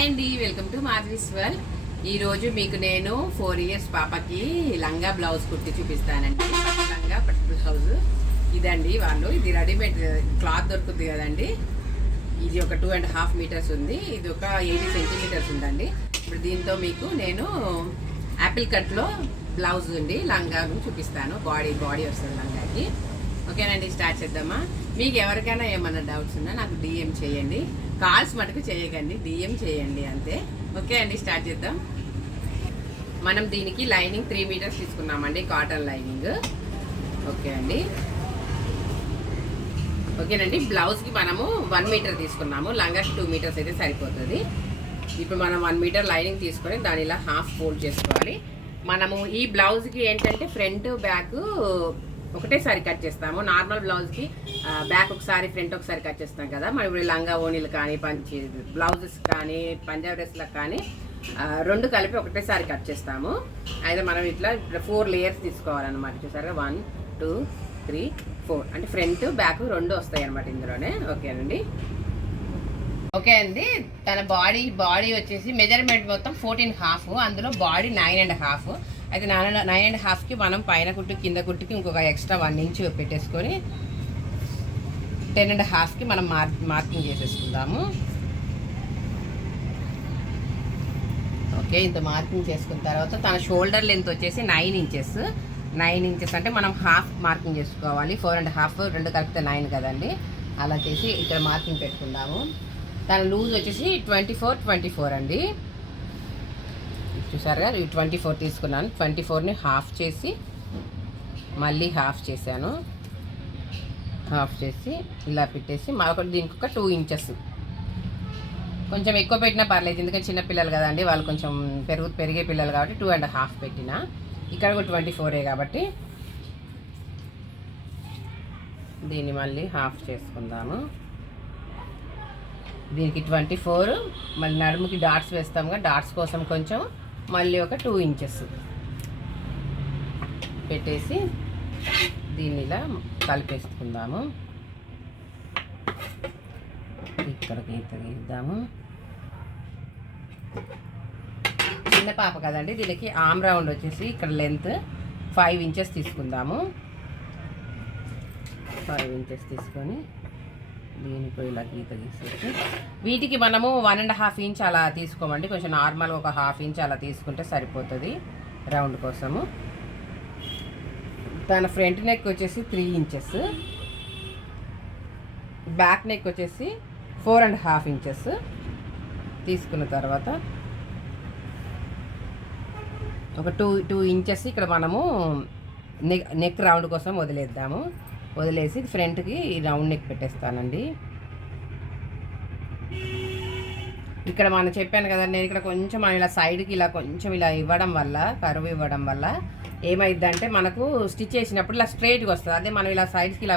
Hi అండి, welcome to Madhavi's world. ఈరోజు మీకు నేను 4 years పాపకి లంగా బ్లౌజ్ కుట్టి చూపిస్తానండి. లంగా పట్టు బ్లౌజ్ ఇదండి. ఇది రెడీమేడ్ క్లాత్ దొరుకుతుంది కదండి. ఇది ఒక 2.5 meters ఉంది. ఇది ఒక 80 centimeters ఉందండి. ఇప్పుడు దీంతో మీకు నేను యాపిల్ కట్లో బ్లౌజ్ ఉంది లంగా చూపిస్తాను. బాడీ వస్తుంది లంగాకి. ఓకేనండి, స్టార్ట్ చేద్దామా? మీకు ఎవరికైనా ఏమన్నా డౌట్స్ ఉన్నా నాకు డిఎం చేయండి. కాల్స్ మటుకు చేయకండి, డిఎం చేయండి అంతే. ఓకే అండి, స్టార్ట్ చేద్దాం. మనం దీనికి లైనింగ్ 3 meters తీసుకున్నామండి, కాటన్ లైనింగ్. ఓకే అండి, ఓకేనండి. బ్లౌజ్కి మనము 1 meter తీసుకున్నాము, లంగాకి 2 meters అయితే సరిపోతుంది. ఇప్పుడు మనం 1 meter లైనింగ్ తీసుకొని దాని ఇలా హాఫ్ ఫోల్డ్ చేసుకోవాలి. మనము ఈ బ్లౌజ్కి ఏంటంటే ఫ్రంట్ బ్యాక్ ఒకటేసారి కట్ చేస్తాము. నార్మల్ బ్లౌజ్కి బ్యాక్ ఒకసారి ఫ్రంట్ ఒకసారి కట్ చేస్తాం కదా. మరి ఇప్పుడు లంగా ఓణీలు కానీ బ్లౌజెస్ కానీ పంజాబ్ డ్రెస్లకు కానీ 2 కలిపి ఒకటేసారి కట్ చేస్తాము. అయితే మనం ఇట్లా 4 layers తీసుకోవాలన్నమాట. చూసారా, 1 2 3 4 అంటే ఫ్రంట్ బ్యాక్ 2 వస్తాయి అనమాట ఇందులోనే. ఓకేనండి, ఓకే అండి. తన బాడీ వచ్చేసి మెజర్మెంట్ మొత్తం 14.5, అందులో బాడీ 9.5. అయితే 9.5కి మనం పైన కుట్టు కింద కుట్టుకి ఇంకొక ఎక్స్ట్రా 1 inch పెట్టేసుకొని 10.5కి మనం మార్కింగ్ చేసేసుకుందాము. ఓకే, ఇంత మార్కింగ్ చేసుకున్న తర్వాత తన షోల్డర్ లెంత్ వచ్చేసి 9 inches. 9 inches అంటే మనం హాఫ్ మార్కింగ్ చేసుకోవాలి. 4.5 2 కలిపితే 9 కదండి. అలా చేసి ఇక్కడ మార్కింగ్ పెట్టుకుందాము. తన లూజ్ వచ్చేసి 24 అండి. చూసారుగా, 24 తీసుకున్నాను. 24ని హాఫ్ చేసి మళ్ళీ హాఫ్ చేశాను. హాఫ్ చేసి ఇలా పెట్టేసి మరొకటి దీనికి ఒక 2 inches కొంచెం ఎక్కువ పెట్టినా పర్లేదు, ఎందుకంటే చిన్నపిల్లలు కదండి, వాళ్ళు కొంచెం పెరిగే పిల్లలు కాబట్టి 2.5 పెట్టిన. ఇక్కడ కూడా 24 కాబట్టి దీన్ని మళ్ళీ హాఫ్ చేసుకుందాము. దీనికి 24, మళ్ళీ నడుముకి డాట్స్ వేస్తాముగా, డాట్స్ కోసం కొంచెం మళ్ళీ ఒక 2 inches పెట్టేసి దీన్ని ఇలా కలిపేసుకుందాము. ఇక్కడికి గీద్దాము. చిన్న పాప కదండి, దీనికి ఆమ్ రౌండ్ వచ్చేసి ఇక్కడ లెంత్ 5 inches తీసుకుందాము. 5 inches తీసుకొని దీనికి ఇలా గీత గీసేసి వీటికి మనము 1.5 inch అలా తీసుకోమండి. కొంచెం నార్మల్గా ఒక 1/2 inch అలా తీసుకుంటే సరిపోతుంది రౌండ్ కోసము. తన ఫ్రంట్ నెక్ వచ్చేసి 3 inches, బ్యాక్ నెక్ వచ్చేసి 4.5 inches తీసుకున్న తర్వాత ఒక 2 inches ఇక్కడ మనము నెక్ రౌండ్ కోసం వదిలేసి ఫ్రంట్కి రౌండ్ నెక్ పెట్టేస్తానండి. ఇక్కడ మనం చెప్పాను కదా, నేను ఇక్కడ కొంచెం మనం ఇలా సైడ్కి ఇలా కొంచెం ఇలా ఇవ్వడం వల్ల, కరువు ఇవ్వడం వల్ల ఏమైందంటే మనకు స్టిచ్ చేసినప్పుడు ఇలా స్ట్రైట్గా వస్తుంది. అదే మనం ఇలా సైడ్కి ఇలా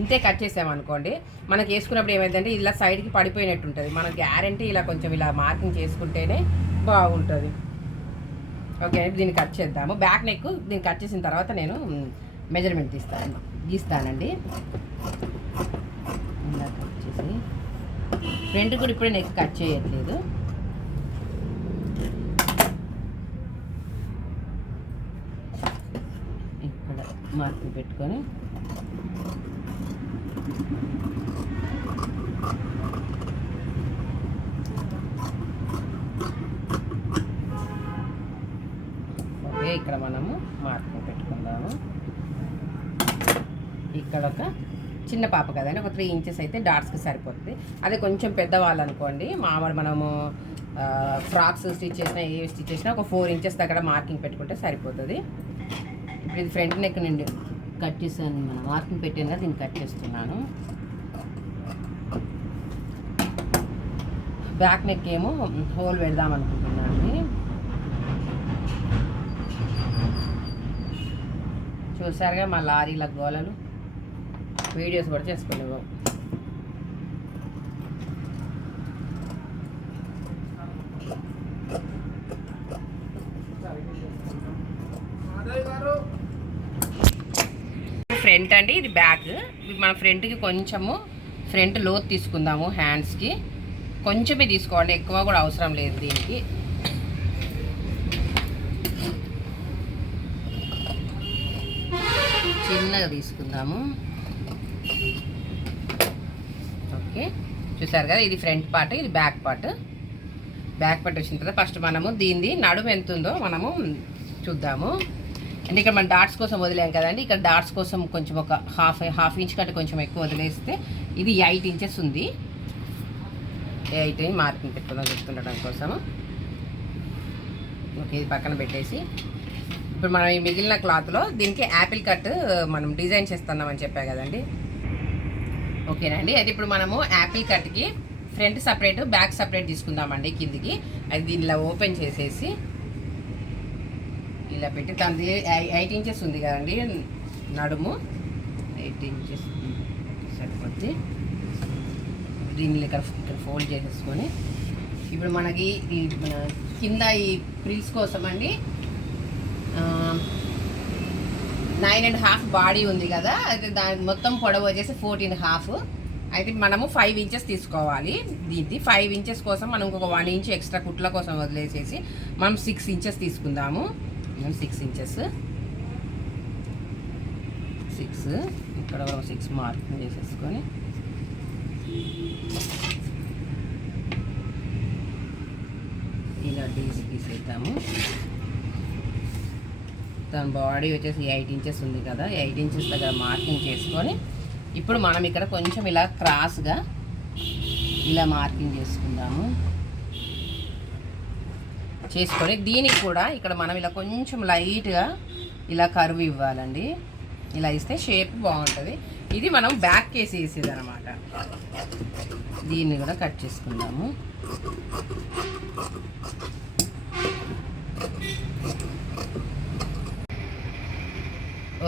ఇంతే కట్ చేసామనుకోండి, మనకి వేసుకున్నప్పుడు ఏమైందంటే ఇలా సైడ్కి పడిపోయినట్టు ఉంటుంది. మన గ్యారంటీ ఇలా కొంచెం ఇలా మార్కింగ్ చేసుకుంటేనే బాగుంటుంది. ఓకే, దీన్ని కట్ చేద్దాము. బ్యాక్ నెక్ దీన్ని కట్ చేసిన తర్వాత నేను మెజర్మెంట్ గీస్తానండి. ఇలా కట్ చేసి ఫ్రంట్ కూడా ఇప్పుడే నెక్ కట్ చేయట్లేదు. ఇక్కడ మార్కింగ్ పెట్టుకొని ఓకే, ఇక్కడ మనము మార్కింగ్ పెట్టుకుందాము. ఇక్కడ ఒక చిన్న పాప కదండి, ఒక 3 inches అయితే డాట్స్కి సరిపోతుంది. అదే కొంచెం పెద్దవాళ్ళు అనుకోండి, మామూలు మనము ఫ్రాక్స్ స్టిచ్ చేసినా ఏ స్టిచ్ చేసినా ఒక 4 inches దగ్గర మార్కింగ్ పెట్టుకుంటే సరిపోతుంది. ఇప్పుడు ఇది ఫ్రంట్ నెక్ నుండి కట్ చేసాను, మనం మార్కింగ్ పెట్టాను కదా, దీన్ని కట్ చేస్తున్నాను. బ్యాక్ నెక్ ఏమో హోల్ పెడదాం అనుకుంటున్నాను. చూసారుగా మా లారీల గోలలు, వీడియోస్ కూడా చేసుకునేవా. ఫ్రంట్ అండి, ఇది బ్యాక్. మన ఫ్రంట్కి కొంచెము ఫ్రంట్ లోత్ తీసుకుందాము హ్యాండ్స్కి. కొంచెమే తీసుకోండి, ఎక్కువ కూడా అవసరం లేదు దీనికి. చిన్నగా తీసుకుందాము. ఓకే, చూసారు కదా, ఇది ఫ్రంట్ పార్ట్, ఇది బ్యాక్ పార్ట్. బ్యాక్ పార్ట్ వచ్చిన తర్వాత ఫస్ట్ మనము దీనిది నడుము ఎంత ఉందో మనము చూద్దాము. అంటే ఇక్కడ మనం డాట్స్ కోసం వదిలేం కదండి, ఇక్కడ డాట్స్ కోసం కొంచెం ఒక హాఫ్ ఇంచ్ కంటే కొంచెం ఎక్కువ వదిలేస్తే ఇది 8 ఇంచెస్ ఉంది. 8 మార్కింగ్ పెట్టుకుందాం చెప్తుండడం కోసము. ఓకే, ఇది పక్కన పెట్టేసి ఇప్పుడు మనం ఈ మిగిలిన క్లాత్లో దీనికి యాపిల్ కట్ మనం డిజైన్ చేస్తున్నామని చెప్పా కదండి. ఓకేనండి, అయితే ఇప్పుడు మనము యాపిల్ కట్కి ఫ్రంట్ సపరేట్ బ్యాక్ సపరేట్ తీసుకుందామండి కిందికి. అది దీనిలో ఓపెన్ చేసేసి ఇలా పెట్టి దాని 8 ఇంచెస్ ఉంది కదండి నడుము, 8 ఇంచెస్ సరిపోద్ది. దీన్ని ఇక్కడ ఫోల్డ్ చేసేసుకొని ఇప్పుడు మనకి ఈ కింద ఈ ప్రిల్స్ కోసం అండి 9.5 బాడీ ఉంది కదా, అయితే దాని మొత్తం పొడవు వచ్చేసి 14.5. అయితే మనము 5 ఇంచెస్ తీసుకోవాలి. దీనికి 5 ఇంచెస్ కోసం మనం ఇంకొక 1 ఇంచ్ ఎక్స్ట్రా కుట్ల కోసం వదిలేసేసి మనం 6 ఇంచెస్ తీసుకుందాము. 6 ఇంచెస్, 6 ఇక్కడ 6 మార్కింగ్ చేసేసుకొని ఇలా తీసేద్దాము. దాని బాడీ వచ్చేసి 8 ఇంచెస్ ఉంది కదా, 8 ఇంచెస్ దగ్గర మార్కింగ్ చేసుకొని ఇప్పుడు మనం ఇక్కడ కొంచెం ఇలా క్రాస్గా ఇలా మార్కింగ్ చేసుకుందాము. చేసుకొని దీనికి కూడా ఇక్కడ మనం ఇలా కొంచెం లైట్గా ఇలా కర్వ్ ఇవ్వాలండి. ఇలా ఇస్తే షేప్ బాగుంటుంది. ఇది మనం బ్యాక్ కేసి వేసేది అనమాట. దీన్ని కూడా కట్ చేసుకుందాము.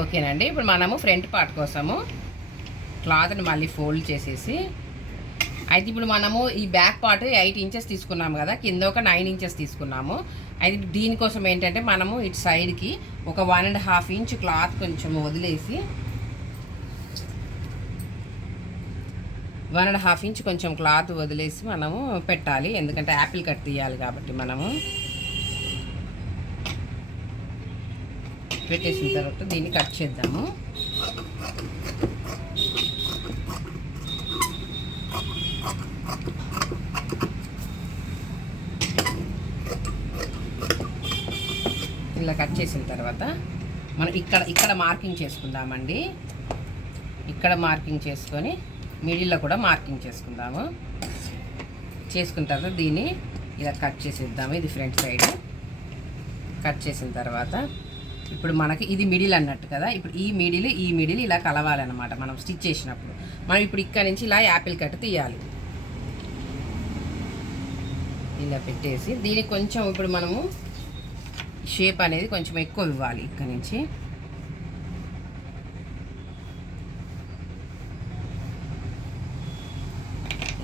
ఓకేనండి, ఇప్పుడు మనము ఫ్రంట్ పార్ట్ కోసము క్లాత్ని మళ్ళీ ఫోల్డ్ చేసేసి, అయితే ఇప్పుడు మనము ఈ బ్యాక్ పార్ట్ 8 ఇంచెస్ తీసుకున్నాము కదా, కింద ఒక 9 ఇంచెస్ తీసుకున్నాము. అయితే దీనికోసం ఏంటంటే మనము ఇటు సైడ్కి ఒక 1.5 ఇంచ్ క్లాత్ కొంచెం వదిలేసి 1.5 ఇంచ్ కొంచెం క్లాత్ వదిలేసి మనము పెట్టాలి. ఎందుకంటే యాపిల్ కట్ తీయాలి కాబట్టి మనము పెట్టేసిన తర్వాత దీన్ని కట్ చేద్దాము. ఇలా కట్ చేసిన తర్వాత మనం ఇక్కడ మార్కింగ్ చేసుకుందామండి. ఇక్కడ మార్కింగ్ చేసుకొని మిడిల్లో కూడా మార్కింగ్ చేసుకుందాము. చేసుకున్న తర్వాత దీన్ని ఇలా కట్ చేసేద్దాము. ఇది ఫ్రంట్ సైడ్ కట్ చేసిన తర్వాత ఇప్పుడు మనకి ఇది మిడిల్ అన్నట్టు కదా, ఇప్పుడు ఈ మిడిల్ ఇలా కలవాలన్నమాట. మనం స్టిచ్ చేసినప్పుడు మనం ఇప్పుడు ఇక్కడ నుంచి ఇలా యాపిల్ కట్ తీయాలి. ఇలా పెట్టేసి దీనికి కొంచెం ఇప్పుడు మనము షేప్ అనేది కొంచెం ఎక్కువ ఇవ్వాలి. ఇక్కడ నుంచి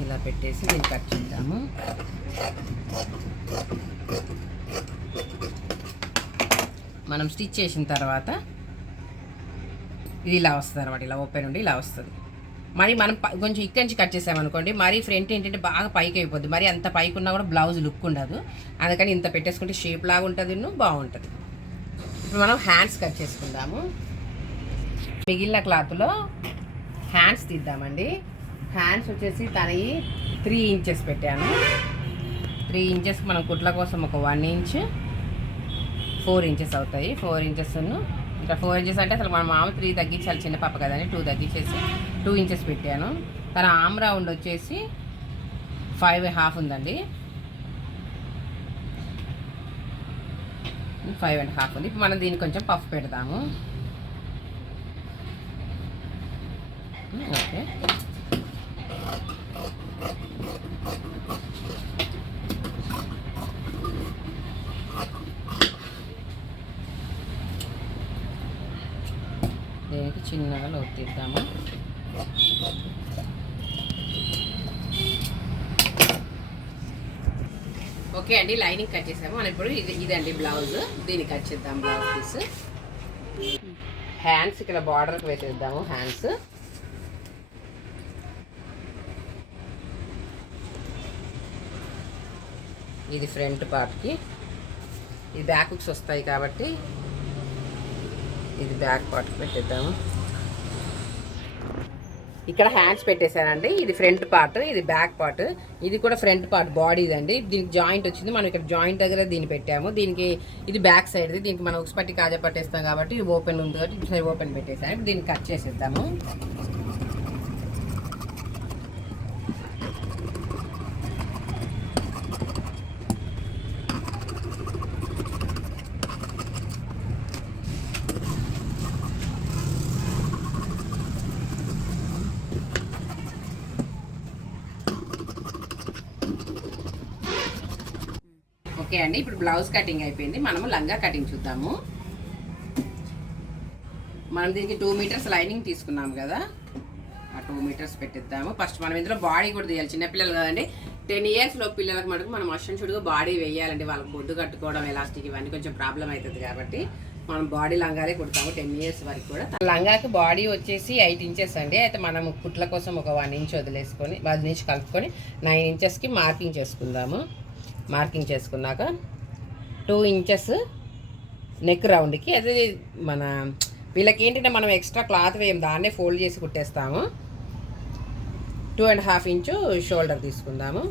ఇలా పెట్టేసి దీన్ని కట్ చేద్దాము. మనం స్టిచ్ చేసిన తర్వాత ఇది ఇలా వస్తుంది అనమాట. ఇలా ఓపెన్ ఉండి ఇలా వస్తుంది. మరి మనం కొంచెం ఇక్కడి నుంచి కట్ చేసామనుకోండి, మరి ఫ్రంట్ ఏంటంటే బాగా పైకి అయిపోద్ది. మరి అంత పైకి ఉన్నా కూడా బ్లౌజ్ లుక్ ఉండదు. అందుకని ఇంత పెట్టేసుకుంటే షేప్ లాగా ఉంటుంది, బాగుంటుంది. ఇప్పుడు మనం హ్యాండ్స్ కట్ చేసుకుందాము. మిగిలిన క్లాత్లో హ్యాండ్స్ తీద్దామండి. హ్యాండ్స్ వచ్చేసి తనవి 3 ఇంచెస్ పెట్టాను. 3 ఇంచెస్కి మనం కుట్ల కోసం ఒక 1 ఇంచ్ 4 ఇంచెస్ అవుతాయి. 4 ఇంచెస్ ఇంకా 4 ఇంచెస్ అంటే అసలు మన మామ 3 తగ్గించాలి, చిన్న పాప కదండి. 2 తగ్గించేసి 2 ఇంచెస్ పెట్టాను. తన ఆమ్ రౌండ్ వచ్చేసి 5.5 ఉందండి. 5.5 ఉంది. ఇప్పుడు మనం దీన్ని కొంచెం పఫ్ పెడదాము. ఓకే, దీనికి చిన్నగా లోతు తీద్దాము. ఓకే అండి, లైనింగ్ కట్ చేసాము. మనం ఇప్పుడు ఇదండి బ్లౌజ్. దీన్ని కట్ చేద్దాం. బ్లౌజ్ పీస్ హ్యాండ్స్ ఇక్కడ బార్డర్కి వేసేద్దాము. హ్యాండ్స్ ఇది ఫ్రంట్ పార్ట్కి, ఇది బ్యాక్ హుక్స్ వస్తాయి కాబట్టి ఇది బ్యాక్ పార్ట్కి పెట్టేద్దాము. ఇక్కడ హ్యాండ్స్ పెట్టేశానండి. ఇది ఫ్రంట్ పార్ట్, ఇది బ్యాక్ పార్ట్. ఇది కూడా ఫ్రంట్ పార్ట్ బాడీ ఇదండి. దీనికి జాయింట్ వచ్చింది, మనం ఇక్కడ జాయింట్ దగ్గర దీన్ని పెట్టాము. దీనికి ఇది బ్యాక్ సైడ్ది, దీనికి మనం ఉక్స్ పట్టి కాజా పట్టేస్తాం కాబట్టి ఇది ఓపెన్ ఉంది కాబట్టి ఇటు సైడ్ ఓపెన్ పెట్టేసాను. ఇప్పుడు దీన్ని కట్ చేసేద్దాము. ఓకే అండి, ఇప్పుడు బ్లౌజ్ కటింగ్ అయిపోయింది. మనము లంగా కటింగ్ చూద్దాము. మనం దీనికి 2 మీటర్స్ లైనింగ్ తీసుకున్నాం కదా, ఆ 2 మీటర్స్ పెట్టిద్దాము. ఫస్ట్ మనం ఇందులో బాడీ కూడా తీయాలి. చిన్నపిల్లలు కదండి, 10 years లో పిల్లలకు మటుకు మనం అషన్షుడ్గా బాడీ వేయాలండి. వాళ్ళకి బొడ్డు కట్టుకోవడం, ఎలాస్టిక్ ఇవన్నీ కొంచెం ప్రాబ్లం అవుతుంది కాబట్టి మనం బాడీ లంగాలే కుడతాము 10 years వరకు కూడా. లంగాకి బాడీ వచ్చేసి 8 inches అండి. అయితే మనం కుట్ల కోసం ఒక 1 inch వదిలేసుకొని 10 inch కలుపుకొని 9 inchesకి మార్కింగ్ చేసుకుందాము. మార్కింగ్ చేసుకున్నాక 2 inches నెక్ రౌండ్కి, అదే మన వీళ్ళకి ఏంటంటే మనం ఎక్స్ట్రా క్లాత్ వేయం, దాన్నే ఫోల్డ్ చేసి కుట్టేస్తాము. 2.5 inch షోల్డర్ తీసుకుందాము.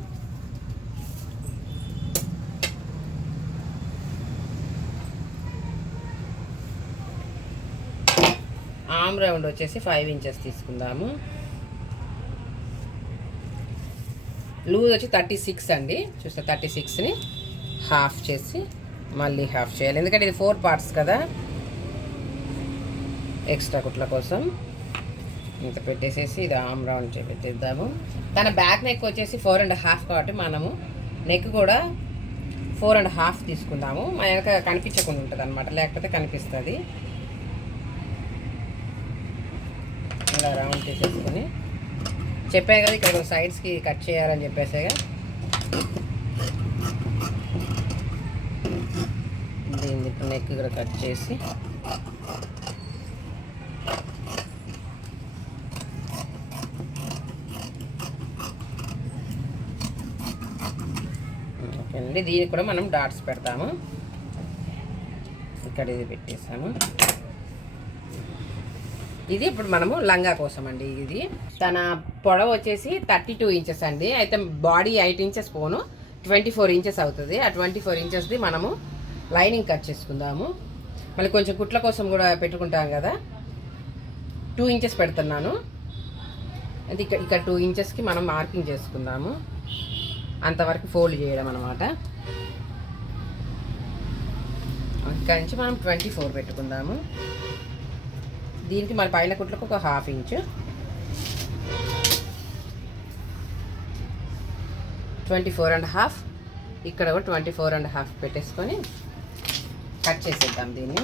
ఆర్మ్ రౌండ్ వచ్చేసి 5 inches తీసుకుందాము. లూజ్ వచ్చి 36 అండి. చూస్తే 36ని హాఫ్ చేసి మళ్ళీ హాఫ్ చేయాలి, ఎందుకంటే ఇది 4 parts కదా. ఎక్స్ట్రా కుట్ల కోసం ఇంత పెట్టేసేసి ఇది ఆర్మ్ రౌండ్ పెట్టేద్దాము. తన బ్యాక్ నెక్ వచ్చేసి 4.5 కాబట్టి మనము నెక్ కూడా 4.5 తీసుకుందాము. మన వెనక కనిపించకుండా ఉంటుంది అనమాట, లేకపోతే కనిపిస్తుంది. ఇలా రౌండ్ చేసేసుకొని చెప్పాను కదా, ఇక్కడ సైడ్స్కి కట్ చేయాలని చెప్పేసేగా. దీన్ని ఇప్పుడు నెక్ కూడా కట్ చేసి ఓకేనండి. దీనికి కూడా మనం డాట్స్ పెడతాము. ఇక్కడ ఇది పెట్టేసాము. ఇది ఇప్పుడు మనము లంగా కోసం అండి. ఇది తన పొడవు వచ్చేసి 32 inches అండి. అయితే బాడీ 8 inches పోను 24 inches అవుతుంది. ఆ 24 inchesది మనము లైనింగ్ కట్ చేసుకుందాము. మళ్ళీ కొంచెం కుట్ల కోసం కూడా పెట్టుకుంటాం కదా, 2 inches పెడుతున్నాను. అయితే ఇక్కడ 2 inchesకి మనం మార్కింగ్ చేసుకుందాము. అంతవరకు ఫోల్డ్ చేయడం అనమాట. ఇక్కడ నుంచి మనం 24 పెట్టుకుందాము. దీనికి మన పైన కుట్లకు ఒక 1/2 inch, 24.5, ఇక్కడ కూడా 24.5 పెట్టేసుకొని కట్ చేసేద్దాం దీన్ని.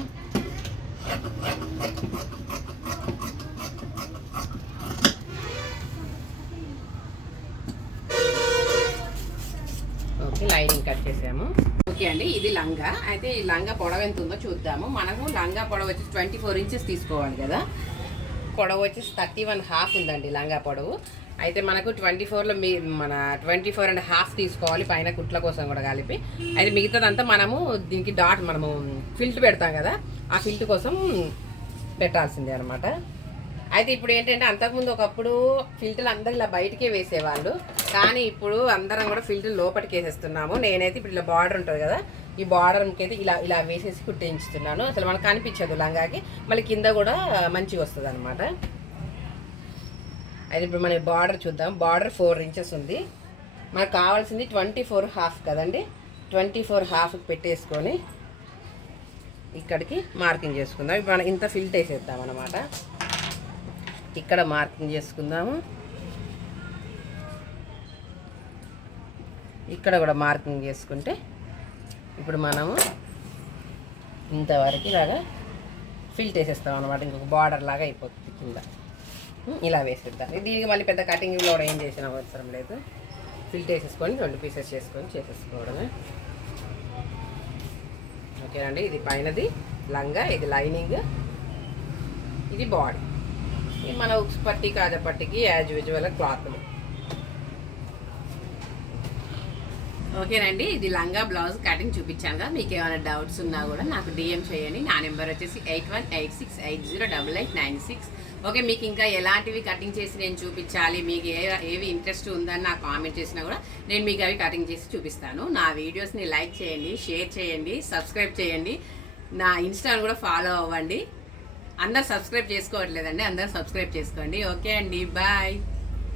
ఓకే, లైనింగ్ కట్ చేసాము. ఓకే అండి, ఇది లంగా. అయితే ఈ లంగా పొడవు ఎంత ఉందో చూద్దాము. మనము లంగా పొడవు వచ్చేసి 24 inches తీసుకోవాలి కదా. పొడవు వచ్చేసి 31.5 ఉందండి లంగా పొడవు. అయితే మనకు 24లో మన 24.5 తీసుకోవాలి, పైన కుట్ల కోసం కూడా కలిపి. అయితే మిగతాదంతా మనము దీనికి డాట్ మనము ఫిల్ట్ పెడతాం కదా, ఆ ఫిల్ట్ కోసం పెట్టాల్సిందే అనమాట. అయితే ఇప్పుడు ఏంటంటే అంతకుముందు ఒకప్పుడు ఫిల్టర్లు అందరూ ఇలా బయటకే వేసేవాళ్ళు, కానీ ఇప్పుడు అందరం కూడా ఫిల్టర్ లోపలికి వేసేస్తున్నాము. నేనైతే ఇప్పుడు ఇలా బార్డర్ ఉంటుంది కదా, ఈ బార్డర్కి అయితే ఇలా వేసేసి కుట్టించుతున్నాను. అసలు మనకు కనిపించదు లంగాకి, మళ్ళీ కింద కూడా మంచిగా వస్తుంది అనమాట. అయితే ఇప్పుడు మన బార్డర్ చూద్దాం. బార్డర్ 4 inches ఉంది. మనకు కావాల్సింది 24.5 కదండి. 24.5 పెట్టేసుకొని ఇక్కడికి మార్కింగ్ చేసుకుందాం. ఇప్పుడు మనం ఇంత ఫిల్ట్ వేసేద్దాం అనమాట. ఇక్కడ మార్కింగ్ చేసుకుందాము. ఇక్కడ కూడా మార్కింగ్ చేసుకుంటే ఇప్పుడు మనము ఇంతవరకు ఇలాగా ఫిల్ట్ వేసేస్తాం అనమాట. ఇంకొక బార్డర్ లాగా అయిపోతుంది కింద. ఇలా వేసేద్దాం. దీనికి మళ్ళీ పెద్ద కటింగ్లో కూడా ఏం చేసిన అవసరం లేదు. ఫిల్ట్ వేసేసుకొని 2 pieces చేసుకొని చేసేసుకోవడమే. ఓకేనండి, ఇది పైనది లంగా, ఇది లైనింగ్, ఇది బాడీ. ఇది మన ఉక్స్ పట్టి కాజా పట్టికి యాజ్ యూజువల్ క్లాత్లు. ఓకేనండి, ఇది లంగా బ్లౌజ్ కటింగ్ చూపించాను కదా. మీకు ఏమైనా డౌట్స్ ఉన్నా కూడా నాకు డిఎం చేయండి. నా నెంబర్ వచ్చేసి 8186808896. ఓకే, మీకు ఇంకా ఎలాంటివి కటింగ్ చేసి నేను చూపించాలి, మీకు ఏవి ఇంట్రెస్ట్ ఉందని నాకు కామెంట్ చేసినా కూడా నేను మీకు అవి కటింగ్ చేసి చూపిస్తాను. నా వీడియోస్ని లైక్ చేయండి, షేర్ చేయండి, సబ్స్క్రైబ్ చేయండి. నా ఇన్స్టాను కూడా ఫాలో అవ్వండి. అందరు సబ్స్క్రైబ్ చేసుకోవట్లేదండి, అందరు సబ్స్క్రైబ్ చేసుకోండి. ఓకే అండి, బాయ్.